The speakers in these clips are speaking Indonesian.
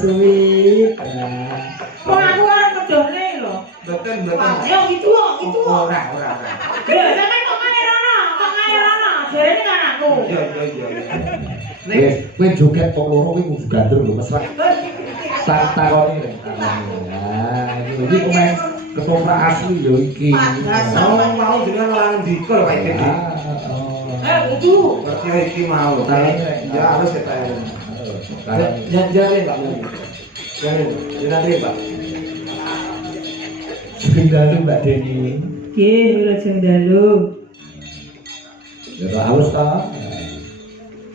Sweet. Kok aku arep ngedone lho. Mboten. Ya gitu kok. Ora. Ya sampean kok ngene rono. Jarene kan aku. Iya. Nek kowe joget kok loro kuwi kudu gandrung lho, mesra. Takoni. Nah, iki pemain ketoprak asli yo iki. Mau jenengan orang ndika lho Pak iki. Itu. Berarti iki mau. Ya harus kita. Jangan Pak. Jangan Pak. Sugeng dalu Mbak Deni. Nggih, kula sugeng dalu. Ya halus ta.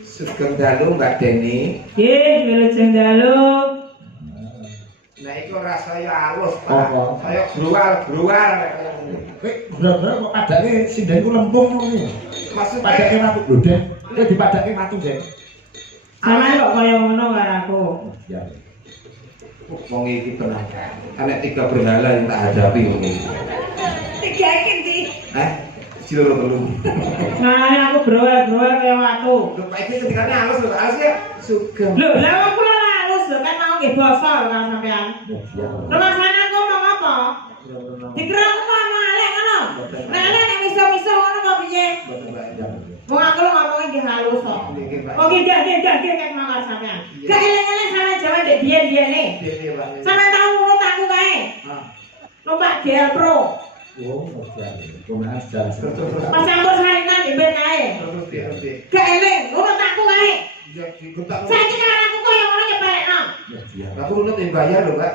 Sugeng dalu Mbak Deni. Nggih, kula sugeng dalu. Nah iku rasanya halus Pak. Saya gruwal. Kowe bener-bener kok padake sindengku lempung ngono. Maksud padake matu lho, Den. Kowe dipadake matu, Den. Sampeyan kok kaya ngono karo aku. Ya. Wong iki tenang. Ana 3 berhala yang tak hadapi wong iki. 3 iki ndi? Ciloro telu. Nah, aku browel kaya watu. Lho Pak iki ketikane halus lho, halus ya. Sugeng. Lho, lha wong kula halus lho kan mau nggih basa lho kan sampean. Rumasane aku ngomong apa? Dikira aku ngomong elek ngono. Nek nek miso-miso ngono kok piye? Wong aku lho ngomongin nggih halus kok. Oh nggih kek mawar sampean. Gak elek-elek sampe Jawa ndek biyen-biyene. Sampeyan tau ngurut aku kae. Numpak GL Pro. Oh, kemudian sejarah Pas campur sarinan di ben kae. Gak elek, ngurut aku kae. Saiki kan aku koyo ngono nyepelekno. Aku nurut yang bayar lho, Pak.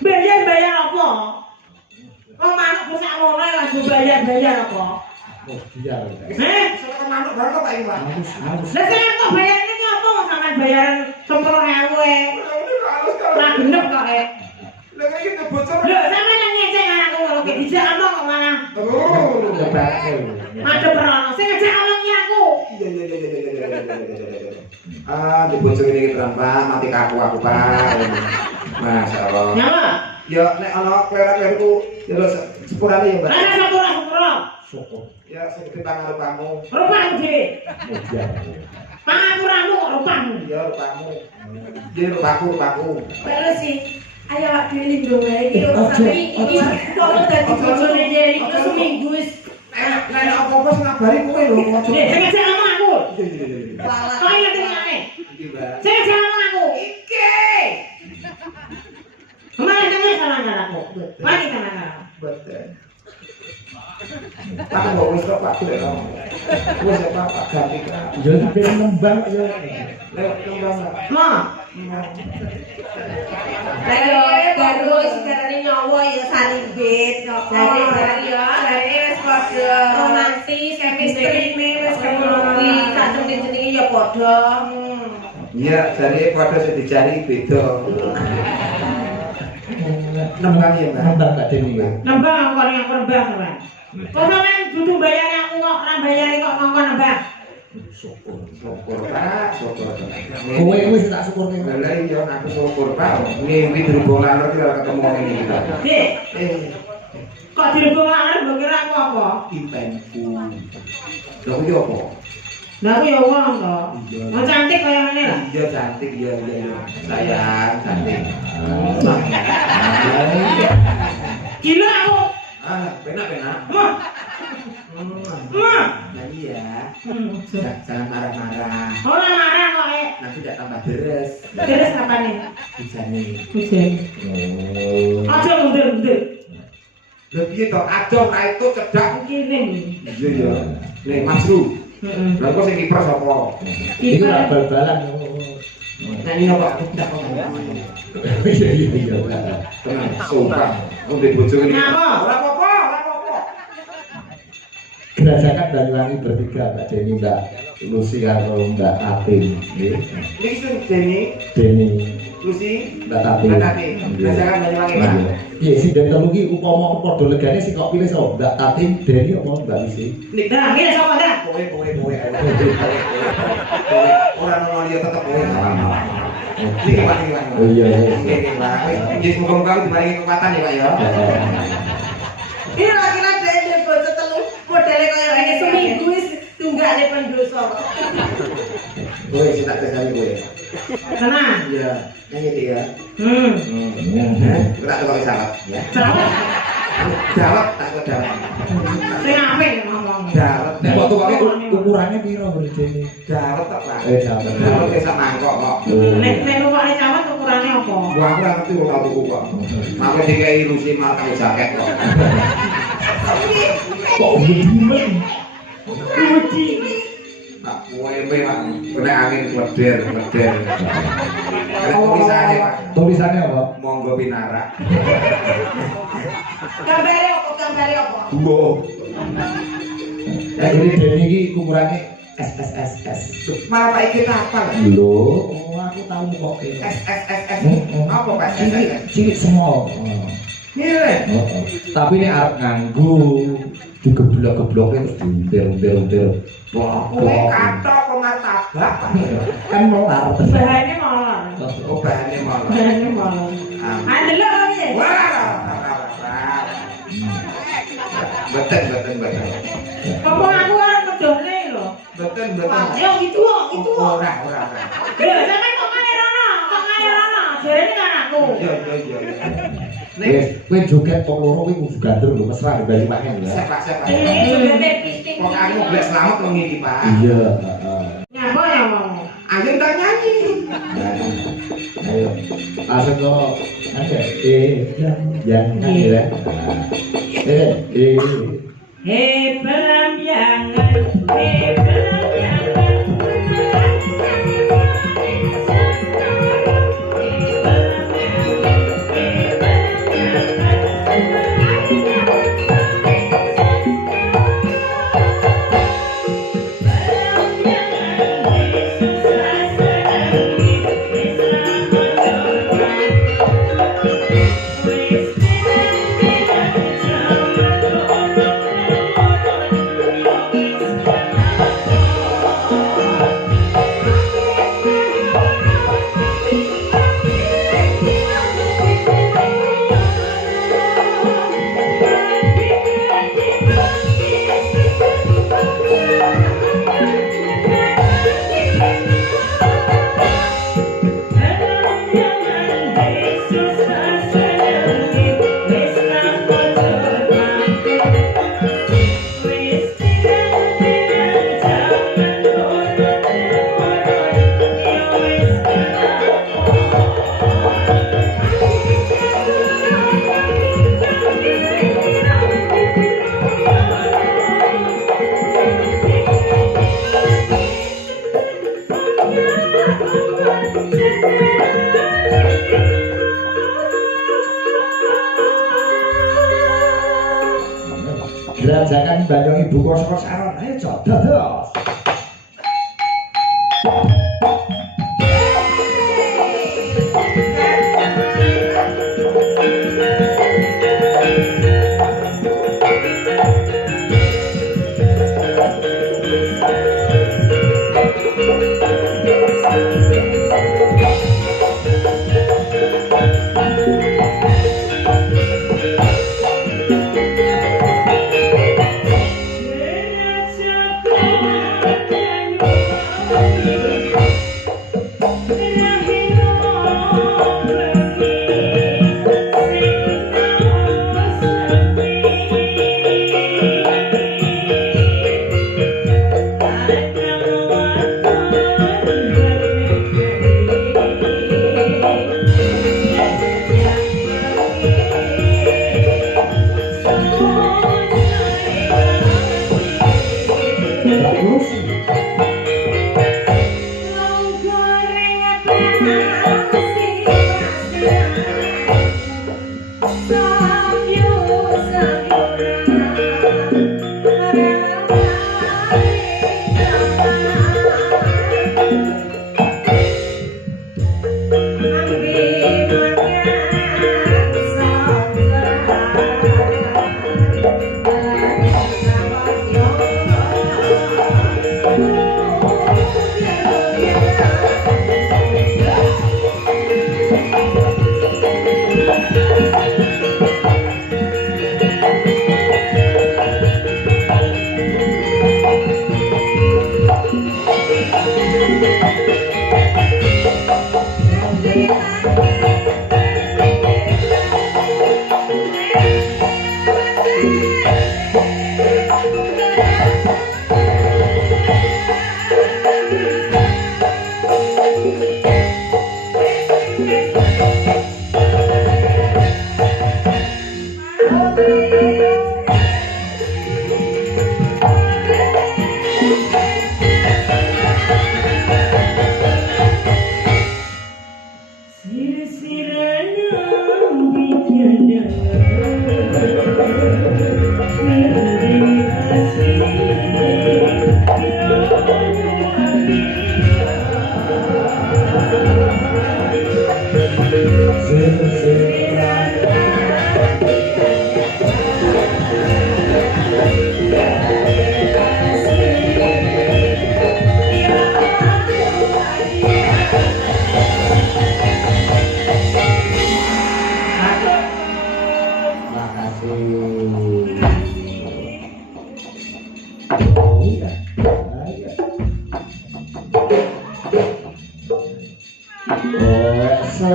Bayar apa? Wong manuk bosak ngono lha bayar apa? Oh, dia lho. Soal manuk baru kok iki, Pak. Harus. Lah saya kok bayarnya ki apa kok sampean bayaran 10.000 e. Lah genep kok e. Lah iki kebocor. Lho, sampean nang ngecek karo aku ngono ki dijak omong kok malah. Oh, Madhep rono. Sing ngejak omong ki aku. Iya. Dibocor ini terang, Pak. Mati kaku aku, Pak. Masyaallah. Nyapa? Ya nek ana klerak-klerku ya sepurane ya, Mbak. Ana sepura. Syukur. Ya segede pangaruh kamu. Rupamu dhewe. Iya. Pangapuramu kok rupamu. Iya, rupamu. Dia rupaku. Terus sih, ayo Pak Deli lho iki sampe iki kok dadi bojone Deli iki seminggu wis. Nek apa-apa sing ngabari kowe lho, ojo. Sing ngejak omong aku. Iya. Kok ngerti ngene? Iki, Mbak. Sing ngejak omong aku. Iki. Kemarin temen sama aku. Mari sama aku. Betul. Aku nggak wis kok Pak Dek. Wis ya Pak ganti kan. Yo pengen nembang yo. Lewat nembang. Mo. Ayo karo sekarang nyawa ya salimbit kok. Jadi barang ya, jadi wis padha romantis, chemistry wis kemulungi, kadung jenenge ya padha. Iya, jadi padha sing dicari beda. Nembang ya, Mbak. Nembang Mbak Deni. Nembang aku karo yang nembang sampean. Kok sampean dudu bayar aku kok ora bayari kok ngongkon nembang. Syukur Pak, syukur. Kowe wis tak syukurne. Lah iya aku syukur Pak. Ngimpi dirubung lanang iki ora ketemu ngene iki. Dik. Kok dirubung lanang mbok kira aku apa? Impenku. Lha kuwi apa? Lah aku ya wong to. Mau cantik kaya ngene lah. Iya cantik iya. Sayang cantik. Gila aku. Penak. Mah. Nah iya. Jangan marah-marah. Ora marah kok e. Nanti tidak tambah deres. Terus apa nih? Bijane. Hujan. Aja mundur. Lha piye to? Adoh ra itu cedak Kirim. Iya ya. Nek Masru. Lha kok sing kiper sapa? Iku ora bal-balan. Nah ini apa? Aku tidak ngomong. Iya. Tenang, sumpah. Ngombe bojo ini. Ora apa-apa. Gerajakan Banyuwangi bertiga, Mbak Deni, Mbak Lucy karo Mbak Atin. Niki sing Deni, Lucy, Mbak Atin. Gerajakan Banyuwangi, Pak. Iya, sing den telu ki upama padha legane sing kok pilih sapa? Mbak Atin, Deni apa Mbak Lucy? Nek dah, ngene sapa dah? Kowe. Ora ono liya tetep kowe. Oke. Iki Pak iki. Oh iya. Nggih Pak. Nggih muga-muga diparingi kekuatan ya Pak ya. Ini lagi-lagi dia bocah telu modelnya kayak ini seminggu wis tunggakne pendoso. Kowe sing tak kesani kowe. Tenang. Iya, nyanyi dia. Ora tukang salah ya. Jawab tak kok jawab. Sing apik ngomong. Jawab. Nek kok tukake ukurannya piro berjene? Jawab tak Pak. Jawab. Jawab bisa mangkok kok. Nek numpak cawat ukurane apa? Gua ora ngerti kok tau tuku kok. Mangke dikai ilusi marang jaket kok. Kok begini? Wedi. Pak, kowe Pak, kena angin kleder. Ada tulisannya Pak. Tulisannya apa? Monggo pinarak. Gambare apa? Duo. Ya jadi Deni iki ukurannya SSSS. Malah Pak iki kapal. Lho, aku tahu kok. SSSS. Apa Pak? Cilik small. Iya. Tapi ini arep nganggo digeblok-gebloknya terus diuntir-untir. Wah, Kowe kathok kok martabak. kan melar. Bahannya molor. Oh, bahannya malah. Bahannya molor. Andelok kok piye? Wah. Beten. Ngomong aku ora kedone lho. Beten. Yo gitu kok. Ora. Lho, sampean kok ngene rono? Jarene kan aku. Iya. Kowe joget kok loro kowe kudu gandrung lho, mesra bali maneh ya. Sepak. Sebenarnya pisting. Kok aku blek selamat wong iki, Pak. Iya, Nyapa ya ngomong? Ayo tak nyanyi. Ayo. Langsung lo ada yang ya. Belambiangan. Gerajakan Banyong Ibu Kosro Saron. Ayo dados. Thank you.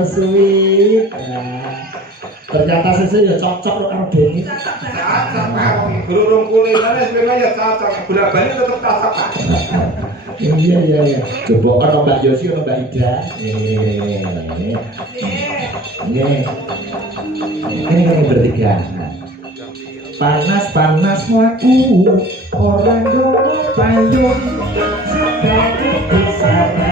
so sweet. Ternyata sesuk ya cocok karo Denny. Cocok karo gurung kulinane memang ya cocok. Bola-bali tetep cocok, Pak. Iya. Coba ono Mbak Yosi, ono Mbak Ida. Ini bertiga. Panas aku orang dono payung sebagai bersama.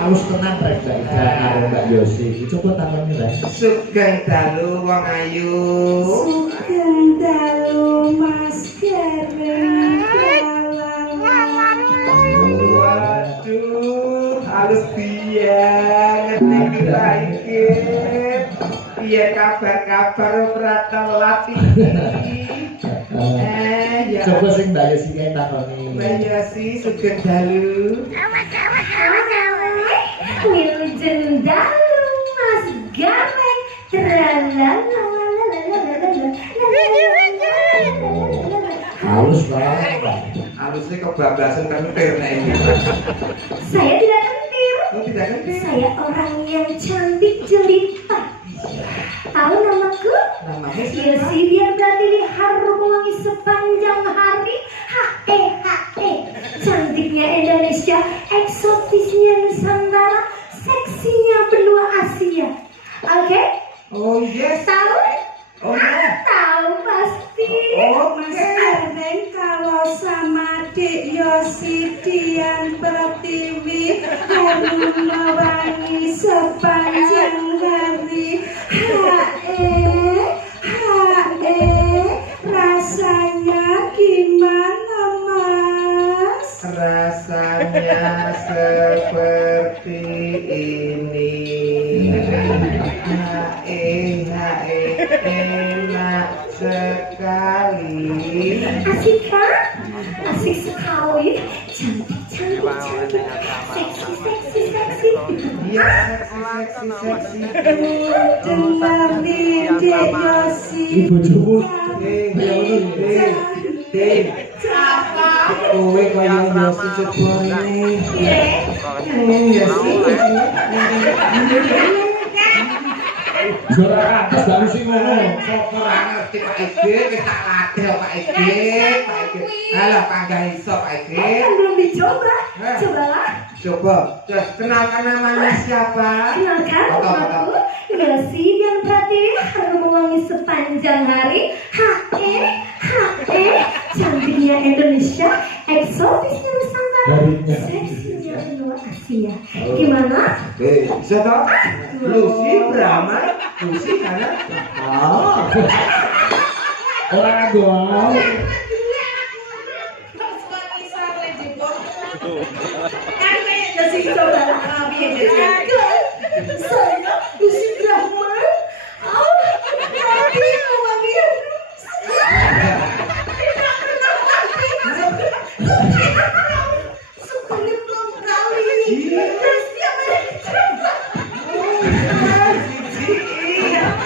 Harus tenang rek Mbak Ida karo Mbak Yosi. Coba tangannya rek. Sugeng dalu wong ayu. Sugeng dalu Mas Gareng. Waduh, halus biyen kita iki. Piye kabar-kabar Pratawati? Ya. Coba sing Mbak Yosi kae takoni. Mbak Yosi sugeng dalu. Wilujeng dalu Mas Gareng. Halus banget. Halusnya kebablasan kami tirna ini. Saya tidak kentir. Oh, tidak ngerti. Saya orang yang cantik jelita. Tahu namaku? Namanya Yosi biar berarti di harum wangi sepanjang hari. Cantiknya Indonesia, eksotisnya Nusantara, seksinya benua Asia. Oke? Oh yes. Tahu? Oh ya. Tahu pasti. Oh, Mas oke. Gareng kalau sama Dik Yosi Dian Pertiwi harum wangi sepanjang hari. Rasanya gimana Mas? Rasanya seperti ini. Enak sekali. Asik kan? Asik sekali. Cantik. Seksi. Iya, seksi. Dengar nih Dek Yosi. Ibu cumu. Siapa? Kowe kaya Yosi coba ini. Yosi. Zora atas baru sih ngomong. Kok ora ngerti Pak Ege, wis tak latih Pak Ege. Halo, panggah iso Pak Ege. Kan belum dicoba. Cobalah. Coba, kenalkan namanya siapa? Kenalkan namaku Yosi Dian Pratiwi harum wangi sepanjang hari. Cantiknya Indonesia, eksotisnya Nusantara, seksinya benua Asia. Gimana? Bisa toh? Lucy Brahma, Lucy mana? Orang gua. Saya Lucy Brahma. Sukanya belum kali.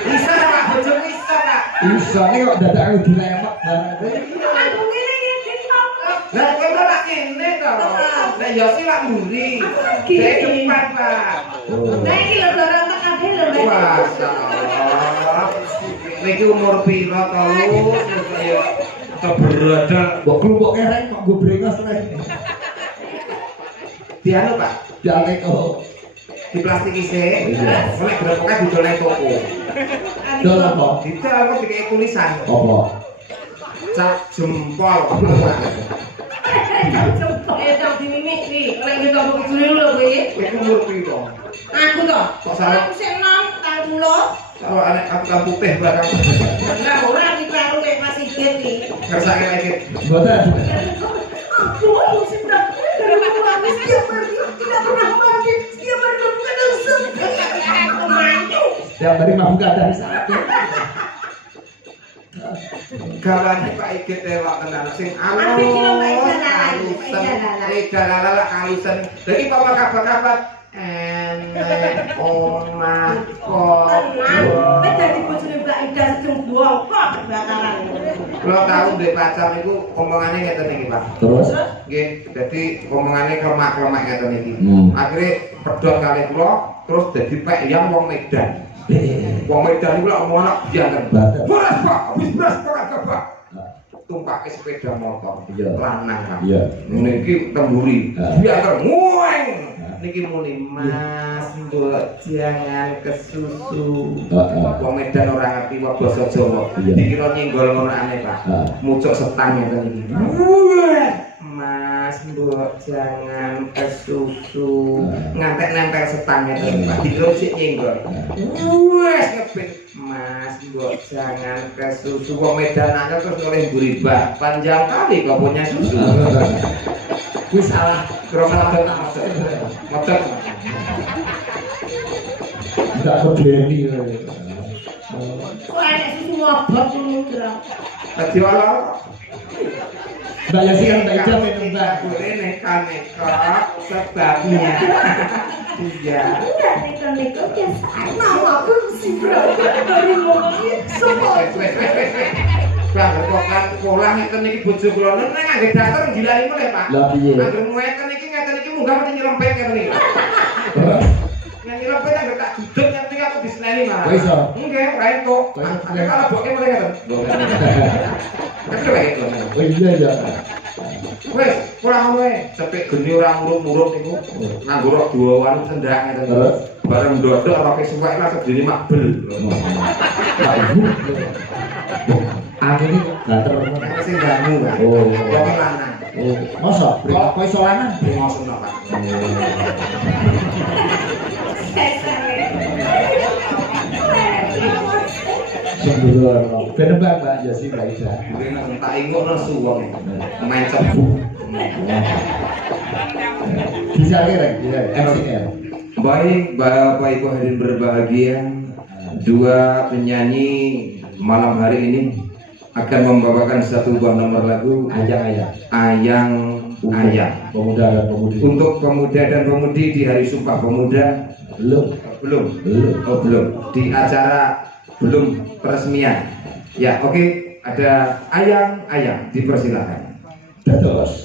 Bisa Pak, bojo bisa Pak. Bisa nih kok dadak aku dilemak banget. Lah kowe lak kene to. Lah Yosi lak mburi. Saya depan Pak. Nah ini lho dorong tak kabeh lho. Masyaallah. Niki umur piro to Lu? Kaya keberadaan Mbok klumpuk kereng kok gue brengos rek. dianu Pak. Dialek kok. Di plastik isih. Iya. Nek gerobaknya didoleh toko. Dol apa? Didol kok dikei tulisan. Apa? Cap jempol. Tak dimimik iki. Nek kita mau kujuri lho kowe. Iku umur piro? Aku to. Kok salah? Aku sing nom 40. Kalau anak aku kan putih barang. Lah ora iki karo nek Mas Igit iki. Kersake lagi. Mboten. Aku sudah habis dia pergi tidak pernah mandi dia benar-benar sepi. Mantu. Setiap hari mabuk ada di sana. gawane Pak Igit ewak tenan sing Tapi iki lho Pak Ijan kalusen kalusen lagi apa kabar enek omah kok wis dadi bojone Mbak Ida sing bongkok bakaran kalau tahu dari pacar niku omongannya ngeten iki Pak Terus? nggih dadi omongane klemak-klemak ngeten iki akhire pedhot kali kula terus dadi pek yang wong Medan wong Medan niku lak omong anak biyen beras Pak habis beras Pak tumpake sepeda motor lanang Pak niki temburi biar ngueng niki muni Mas mbok jangan kesusu wong Medan ora ngerti wae basa Jawa dikira nyenggol ngono aneh Pak mucuk setang ngeten iki Mas mbok jangan kesusu ngantek nempel setang ngeten Pak dikira sik nyenggol wes ngebet Mas mbok jangan kesusu wong Medan aja terus oleh mburi bak panjang kali kok punya susu wis salah krono motor Enggak pedeni. kok enek susu ngobot ngono tadi ala Mbak Yasi kan Mbak Ida minum Mbak. boleh neka sebabnya iya neka biasa mau aku mesti dari ngomongin semua Bang, kok kan pola ngeten iki bojo kula nek ngangge datar gilani meneh, Pak. Lah piye? Angger ngeten iki munggah mesti nyelempet ngeten iki. Yang nyelempet angger tak duduk nganti aku diseneni malah. Kok iso? Nggih, ora entuk. Tapi kalau boke mulai ngeten. Tapi wae itu. Oh iya ya. Wes, kurang ngono ae. Cepet geni ora murup-murup niku. Nganggo rok duawan sendak ngeten. Terus bareng ndodok roke suwek lah sedene makbel. Angin ini gak terlalu Sing bangu, Pak. Oh. Kok lanang. Oh, masa? Kok iso lanang? Ngosen Pak. Sembrono. Ben Mbak Yasi Mbak Ida. Mungkin tak ingokno suwong. Main cebu. Bisa kira, MC-nya. Baik, Bapak Ibu hadirin berbahagia, dua penyanyi malam hari ini akan membawakan satu buah nomor lagu Ayang Pemuda dan Pemudi. untuk pemuda dan pemudi di hari Sumpah Pemuda. Belum di acara belum peresmian. Ya, oke, ada Ayang, dipersilakan. Terus.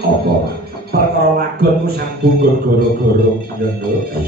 Apa? Perkara lagonmu sambung goro-goro ya, Nduk.